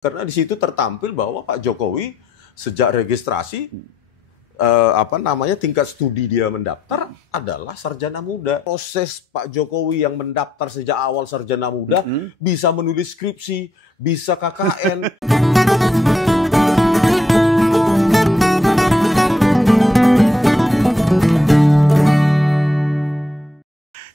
Karena di situ tertampil bahwa Pak Jokowi sejak registrasi tingkat studi dia mendaftar adalah sarjana muda. Proses Pak Jokowi yang mendaftar sejak awal sarjana muda bisa menulis skripsi, bisa KKN.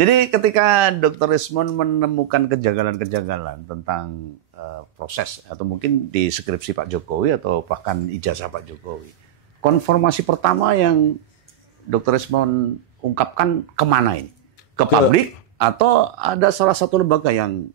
Jadi ketika Dr. Rismond menemukan kejanggalan-kejanggalan tentang proses atau mungkin di skripsi Pak Jokowi atau bahkan ijazah Pak Jokowi, konfirmasi pertama yang Dr. Rismond ungkapkan kemana ini? Ke publik atau ada salah satu lembaga yang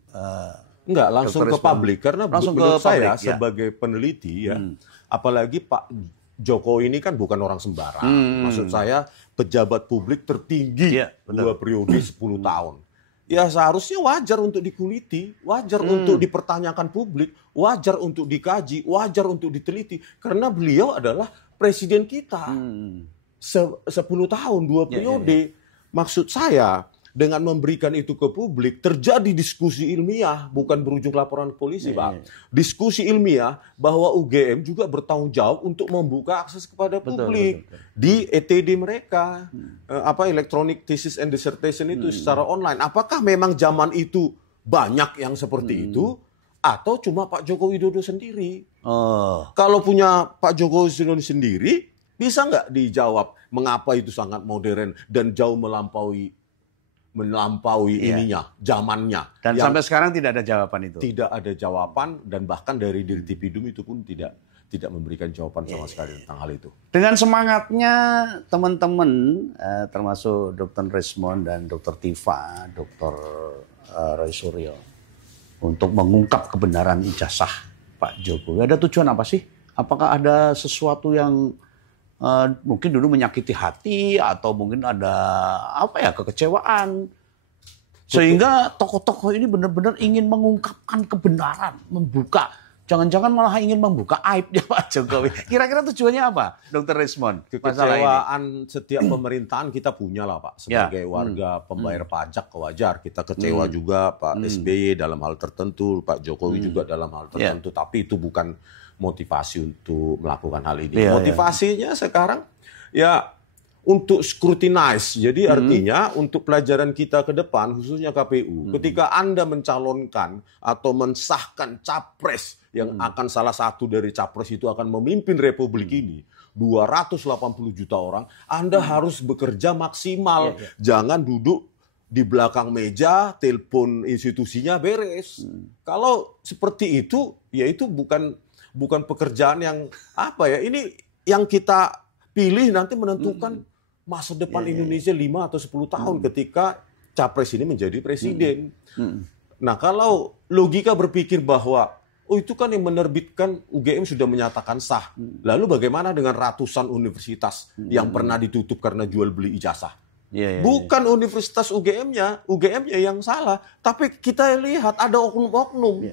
enggak langsung ke publik? Karena menurut saya sebagai peneliti ya, apalagi Pak Jokowi ini kan bukan orang sembarang. Maksud saya pejabat publik tertinggi 2 periode 10 tahun. Ya seharusnya wajar untuk dikuliti, wajar untuk dipertanyakan publik, wajar untuk dikaji, wajar untuk diteliti. Karena beliau adalah presiden kita. 10 tahun, 2 periode. Maksud saya dengan memberikan itu ke publik, terjadi diskusi ilmiah, bukan berujung laporan ke polisi, Pak. Diskusi ilmiah bahwa UGM juga bertanggung jawab untuk membuka akses kepada publik di ETD mereka, electronic thesis and dissertation itu secara online. Apakah memang zaman itu banyak yang seperti itu, atau cuma Pak Joko Widodo sendiri? Kalau punya Pak Joko Widodo sendiri, bisa nggak dijawab mengapa itu sangat modern dan jauh melampaui zamannya. Dan sampai sekarang tidak ada jawaban itu. Tidak ada jawaban dan bahkan dari Dirtipidum itu pun tidak memberikan jawaban sama sekali tentang hal itu. Dengan semangatnya teman-teman termasuk Dr. Rismond dan Dr. Tifa, Dr. Roy Suryo untuk mengungkap kebenaran ijazah Pak Jokowi. Ada tujuan apa sih? Apakah ada sesuatu yang mungkin dulu menyakiti hati atau mungkin ada kekecewaan sehingga tokoh-tokoh ini benar-benar ingin mengungkapkan kebenaran, membuka, jangan-jangan malah ingin membuka aibnya Pak Jokowi. Kira-kira tujuannya apa, Dr. Rismond? Kekecewaan setiap pemerintahan kita punya lah Pak, sebagai warga pembayar pajak wajar kita kecewa juga Pak SBY dalam hal tertentu, Pak Jokowi juga dalam hal tertentu, tapi itu bukan motivasi untuk melakukan hal ini. Motivasinya sekarang ya untuk scrutinize. Jadi artinya untuk pelajaran kita ke depan, khususnya KPU, ketika Anda mencalonkan atau mensahkan capres yang akan salah satu dari capres itu akan memimpin republik ini, 280 juta orang, Anda harus bekerja maksimal. Jangan duduk di belakang meja, telepon institusinya beres. Kalau seperti itu, ya itu bukan pekerjaan yang ini yang kita pilih nanti menentukan masa depan Indonesia 5 atau 10 tahun ketika capres ini menjadi presiden. Nah, kalau logika berpikir bahwa itu kan yang menerbitkan UGM sudah menyatakan sah. Lalu bagaimana dengan ratusan universitas yang pernah ditutup karena jual beli ijazah? Bukan universitas UGM-nya yang salah, tapi kita lihat ada oknum-oknum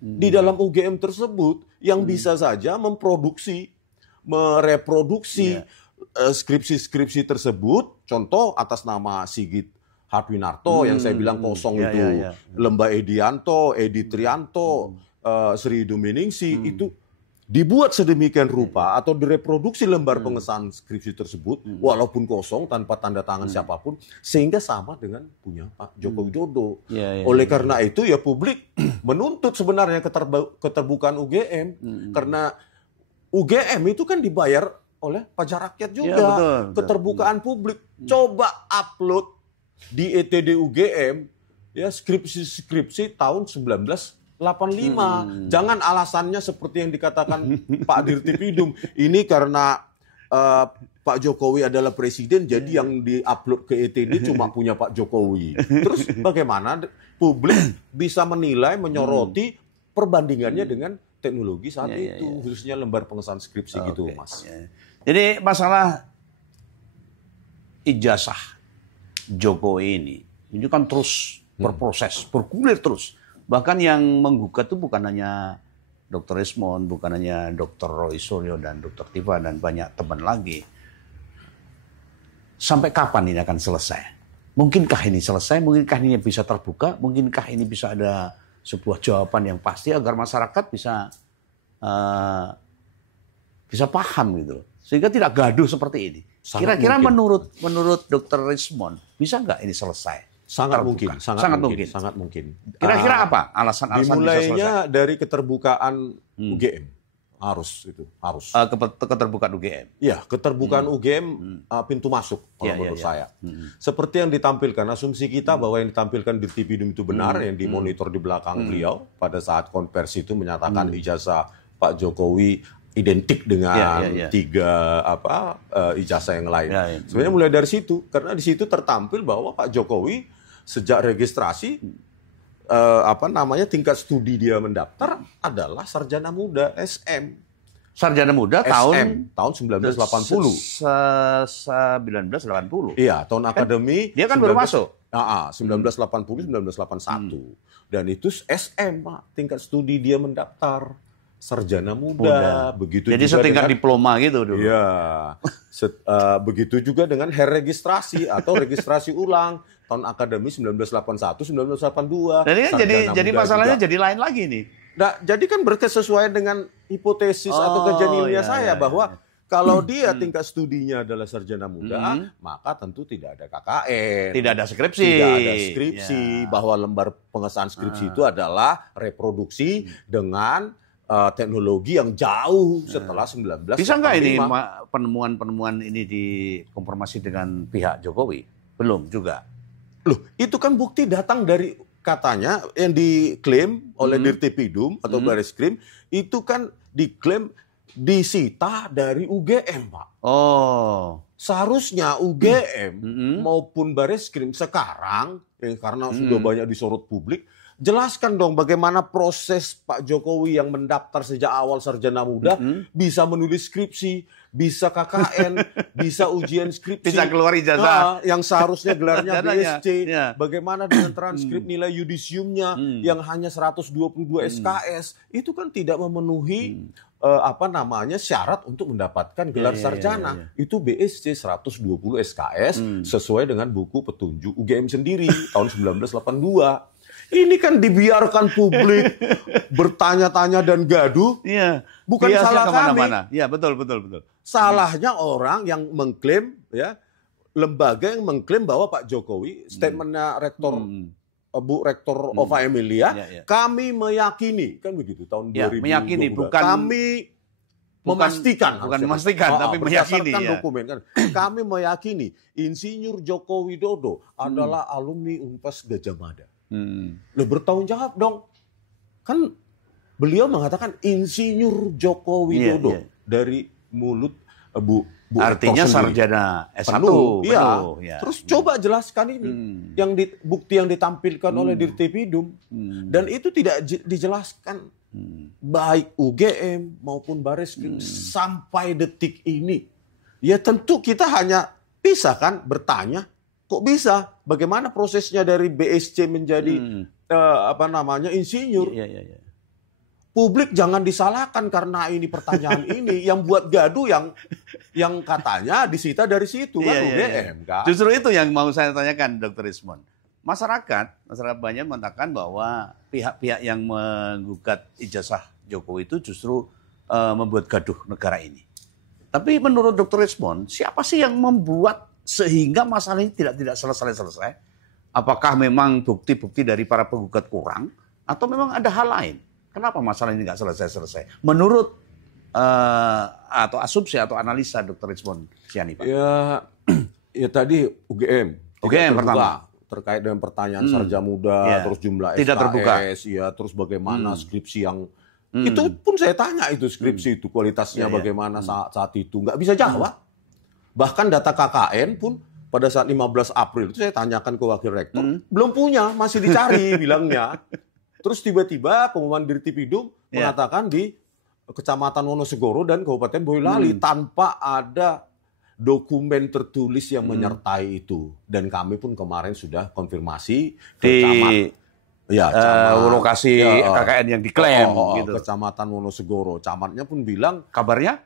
di dalam UGM tersebut yang bisa saja mereproduksi skripsi-skripsi tersebut, contoh atas nama Sigit Hartwinarto yang saya bilang kosong itu, Lembah Edianto, Edi Trianto, Sri Dominingsi, itu dibuat sedemikian rupa atau direproduksi lembar pengesahan skripsi tersebut, walaupun kosong tanpa tanda tangan siapapun, sehingga sama dengan punya Pak Joko Widodo. Oleh karena itu ya publik menuntut sebenarnya keterbukaan UGM, karena UGM itu kan dibayar oleh pajak rakyat juga. Keterbukaan publik. Coba upload di ETD UGM ya skripsi tahun 1985. Jangan alasannya seperti yang dikatakan Pak Dirtipidum. Ini karena Pak Jokowi adalah presiden, jadi yang di-upload ke ETD cuma punya Pak Jokowi. Terus bagaimana publik bisa menilai, menyoroti perbandingannya dengan teknologi saat itu, khususnya lembar pengesahan skripsi gitu, Mas. Jadi masalah ijazah Jokowi ini kan terus berproses, bergulir terus. Bahkan yang menggugat itu bukan hanya Dr. Rismond, bukan hanya Dr. Roy Suryo dan Dr. Tifa dan banyak teman lagi. Sampai kapan ini akan selesai? Mungkinkah ini selesai? Mungkinkah ini bisa terbuka? Mungkinkah ini bisa ada sebuah jawaban yang pasti agar masyarakat bisa bisa paham gitu loh. Sehingga tidak gaduh seperti ini. Sangat Kira-kira mungkin. menurut Dr. Rismond, bisa nggak ini selesai? Sangat Terbuka? mungkin, sangat mungkin, sangat mungkin. Kira-kira apa alasan-alasan bisa selesai? Dimulainya dari keterbukaan UGM. Harus. Keterbukaan UGM. Ya, keterbukaan UGM pintu masuk kalau menurut saya. Seperti yang ditampilkan, asumsi kita bahwa yang ditampilkan di Dirtipidum itu benar, yang dimonitor di belakang beliau pada saat konversi itu menyatakan ijazah Pak Jokowi identik dengan tiga ijazah yang lain. Sebenarnya mulai dari situ, karena di situ tertampil bahwa Pak Jokowi sejak registrasi tingkat studi dia mendaftar adalah sarjana muda SM. Sarjana muda tahun 1980. 1980. Iya, tahun akademi. Dia kan baru masuk. 1980 1981. Dan itu SM, Pak, tingkat studi dia mendaftar. Sarjana muda. Begitu jadi juga setingkat dengan diploma gitu dulu. Iya. Begitu juga dengan registrasi atau registrasi ulang tahun akademi 1981 1982. Jadi masalahnya juga jadi lain lagi nih. Nah, jadi kan berkesesuaian dengan hipotesis atau kajian ilmiah saya bahwa kalau dia tingkat studinya adalah sarjana muda, maka tentu tidak ada KKN, tidak ada skripsi, bahwa lembar pengesahan skripsi itu adalah reproduksi dengan teknologi yang jauh setelah 1985. Bisa nggak ini penemuan-penemuan ini dikonfirmasi dengan pihak Jokowi? Belum juga. Loh, itu kan bukti datang dari katanya yang diklaim oleh Dirtipidum atau Bareskrim itu kan diklaim disita dari UGM, Pak. Oh. Seharusnya UGM maupun Bareskrim sekarang karena sudah banyak disorot publik, jelaskan dong bagaimana proses Pak Jokowi yang mendaftar sejak awal sarjana muda bisa menulis skripsi, bisa KKN, bisa ujian skripsi, bisa keluar ijazah yang seharusnya gelarnya BSc. Bagaimana dengan transkrip nilai yudisiumnya yang hanya 122 SKS, itu kan tidak memenuhi syarat untuk mendapatkan gelar sarjana. Itu BSc 120 SKS sesuai dengan buku petunjuk UGM sendiri tahun 1982. Ini kan dibiarkan publik bertanya-tanya dan gaduh. Iya. Bukan salah kami. Iya, betul. Salahnya orang yang mengklaim, lembaga yang mengklaim bahwa Pak Jokowi, statementnya Rektor Bu Rektor Ova Emilia, kami meyakini, kan begitu tahun 2020. Meyakini, bukan kami memastikan, bukan memastikan, tapi meyakini. Dokumen kan. Kami meyakini Insinyur Joko Widodo adalah alumni Unpas Gajah Mada. Loh, bertanggung jawab dong. Kan beliau mengatakan Insinyur Joko Widodo dari mulut Bu artinya sarjana S1 penuh. Terus coba jelaskan ini bukti yang ditampilkan oleh Dirtipidum dan itu tidak dijelaskan baik UGM maupun Bareskrim sampai detik ini. Ya tentu kita hanya bisa kan bertanya, kok bisa? Bagaimana prosesnya dari BSc menjadi insinyur? Publik jangan disalahkan karena ini pertanyaan ini yang buat gaduh yang katanya disita dari situ kan UGM kan. Justru itu yang mau saya tanyakan, Dr. Rismond. Masyarakat banyak mengatakan bahwa pihak-pihak yang menggugat ijazah Jokowi itu justru membuat gaduh negara ini. Tapi menurut Dr. Rismond, siapa sih yang membuat sehingga masalah ini tidak selesai-selesai? Apakah memang bukti-bukti dari para penggugat kurang atau memang ada hal lain? Kenapa masalah ini nggak selesai-selesai? Menurut atau asumsi atau analisa Dr. Rismond Siani, Pak? Ya tadi UGM pertama terkait dengan pertanyaan sarjana muda, terus jumlah tidak SKS, terbuka. Terus bagaimana skripsi yang itu pun saya tanya itu skripsi itu kualitasnya bagaimana saat itu nggak bisa jawab. Bahkan data KKN pun pada saat 15 April itu saya tanyakan ke wakil rektor, belum punya, masih dicari bilangnya. Terus tiba-tiba pengumuman Dirtipidum mengatakan di Kecamatan Wonosegoro dan Kabupaten Boyolali tanpa ada dokumen tertulis yang menyertai itu. Dan kami pun kemarin sudah konfirmasi ke lokasi KKN yang diklaim gitu. Kecamatan Wonosegoro. Camatnya pun bilang kabarnya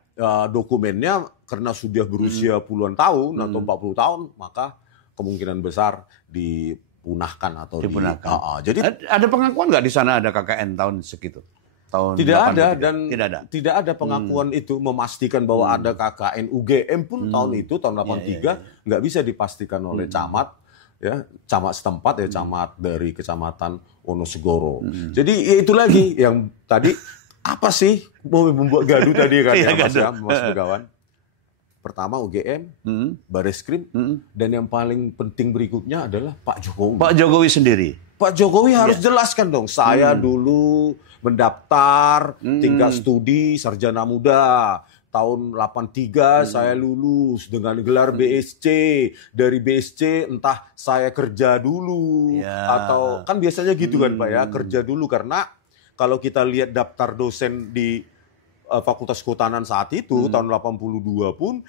dokumennya karena sudah berusia puluhan tahun atau 40 tahun, maka kemungkinan besar dipunahkan atau dipunahkan. Jadi ada pengakuan nggak di sana ada KKN tahun segitu? tahun Tidak ada 83? dan Tidak ada. tidak ada pengakuan itu memastikan bahwa ada KKN UGM pun tahun itu tahun 83 nggak bisa dipastikan oleh camat, ya camat setempat, ya camat dari kecamatan Wonosegoro. Jadi ya itu lagi yang tadi apa sih mau membuat gaduh tadi kan Mas Begawan. Pertama UGM, Bareskrim, dan yang paling penting berikutnya adalah Pak Jokowi. Pak Jokowi sendiri. Pak Jokowi harus jelaskan dong, saya dulu mendaftar tingkat studi sarjana muda. Tahun 83 saya lulus dengan gelar BSc. Dari BSc entah saya kerja dulu atau kan biasanya gitu kan Pak ya, kerja dulu karena kalau kita lihat daftar dosen di Fakultas Kehutanan saat itu tahun 82 pun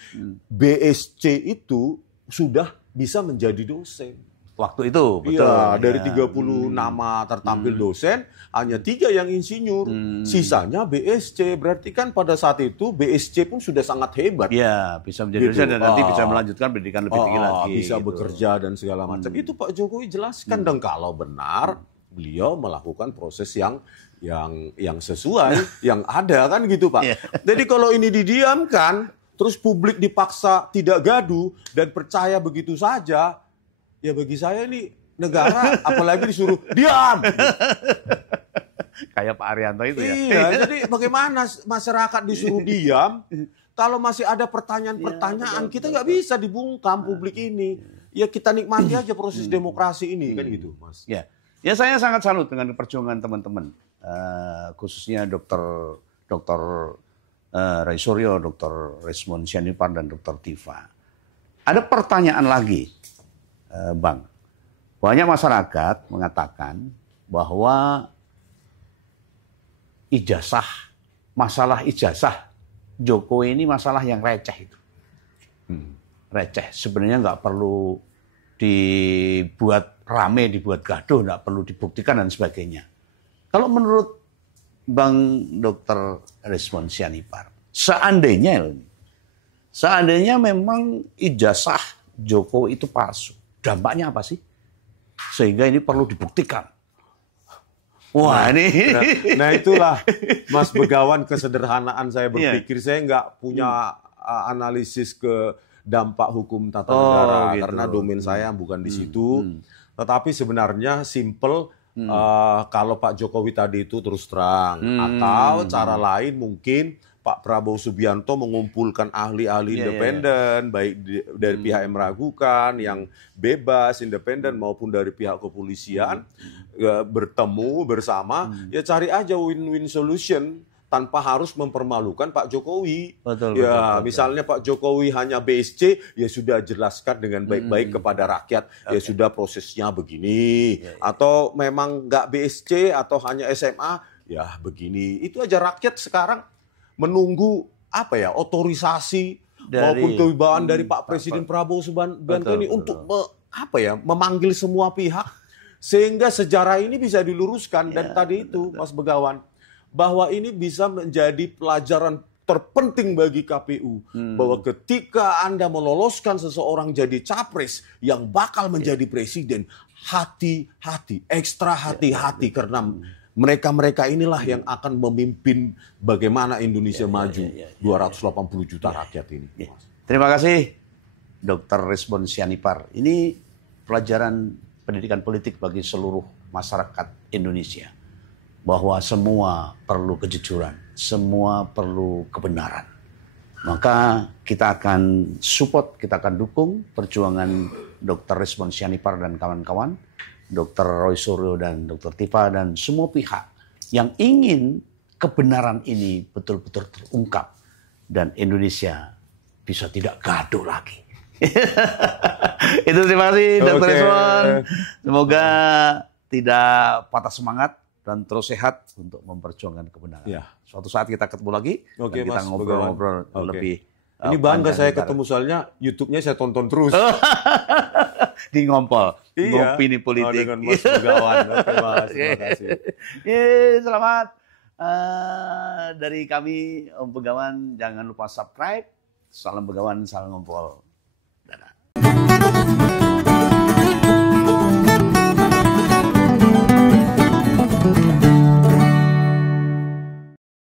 BSc itu sudah bisa menjadi dosen. Waktu itu, betul. Iya, dari 30 nama tertampil dosen, hanya 3 yang insinyur. Sisanya BSc. Berarti kan pada saat itu BSc pun sudah sangat hebat. Iya, bisa menjadi dosen dan nanti bisa melanjutkan pendidikan lebih tinggi lagi. Bisa bekerja dan segala macam. Itu Pak Jokowi jelaskan dong kalau benar beliau melakukan proses yang sesuai, yang ada kan gitu Pak. Jadi kalau ini didiamkan, terus publik dipaksa tidak gaduh dan percaya begitu saja, ya bagi saya ini negara apalagi disuruh diam. Kayak Pak Arianto itu ya. Iya, jadi bagaimana masyarakat disuruh diam kalau masih ada pertanyaan-pertanyaan, kita nggak bisa dibungkam publik ini. Ya kita nikmati aja proses demokrasi ini kan gitu, Mas. Ya, saya sangat salut dengan perjuangan teman-teman, khususnya Dr. Ray Suryo, Dr. Resmond Sianipar dan Dr. Tifa. Ada pertanyaan lagi. Bang, banyak masyarakat mengatakan bahwa masalah ijazah Jokowi ini masalah yang receh itu. Receh, sebenarnya nggak perlu dibuat rame, dibuat gaduh, nggak perlu dibuktikan dan sebagainya. Kalau menurut Bang Dr. Resmond Sianipar, seandainya memang ijazah Jokowi itu palsu, dampaknya apa sih? Sehingga ini perlu dibuktikan. Wah, nah itulah Mas Begawan kesederhanaan saya berpikir. Saya nggak punya analisis ke dampak hukum tata negara gitu. Karena domain saya bukan di situ. Tetapi sebenarnya simple kalau Pak Jokowi tadi itu terus terang atau cara lain mungkin Pak Prabowo Subianto mengumpulkan ahli-ahli independen, baik dari pihak yang meragukan, yang bebas, independen, maupun dari pihak kepolisian, bertemu bersama, ya cari aja win-win solution tanpa harus mempermalukan Pak Jokowi. Betul. Misalnya Pak Jokowi hanya BSc, ya sudah jelaskan dengan baik-baik kepada rakyat, ya sudah prosesnya begini. Atau memang nggak BSc atau hanya SMA, ya begini. Itu aja rakyat sekarang menunggu otorisasi maupun kewibawaan dari Pak Presiden Prabowo Subianto ini untuk memanggil semua pihak sehingga sejarah ini bisa diluruskan dan tadi itu Mas Begawan bahwa ini bisa menjadi pelajaran terpenting bagi KPU bahwa ketika Anda meloloskan seseorang jadi capres yang bakal menjadi presiden, hati-hati, ekstra hati-hati karena mereka inilah yang akan memimpin bagaimana Indonesia maju 280 juta rakyat ini. Terima kasih Dr. Resmond Sianipar. Ini pelajaran pendidikan politik bagi seluruh masyarakat Indonesia. Bahwa semua perlu kejujuran, semua perlu kebenaran. Maka kita akan support, kita akan dukung perjuangan Dr. Resmond Sianipar dan kawan-kawan, Dr. Roy Suryo dan Dr. Tifa dan semua pihak yang ingin kebenaran ini betul-betul terungkap dan Indonesia bisa tidak gaduh lagi. Itu terima kasih Dr. Resmond. Semoga tidak patah semangat dan terus sehat untuk memperjuangkan kebenaran. Suatu saat kita ketemu lagi dan kita ngobrol-ngobrol lebih. Ini bangga saya ketemu soalnya YouTube-nya saya tonton terus. Di Ngompol, Ngopini Politik. Dengan Mas Begawan. Terima kasih. Selamat. Dari kami Om Begawan, jangan lupa subscribe. Salam Begawan, salam Ngompol.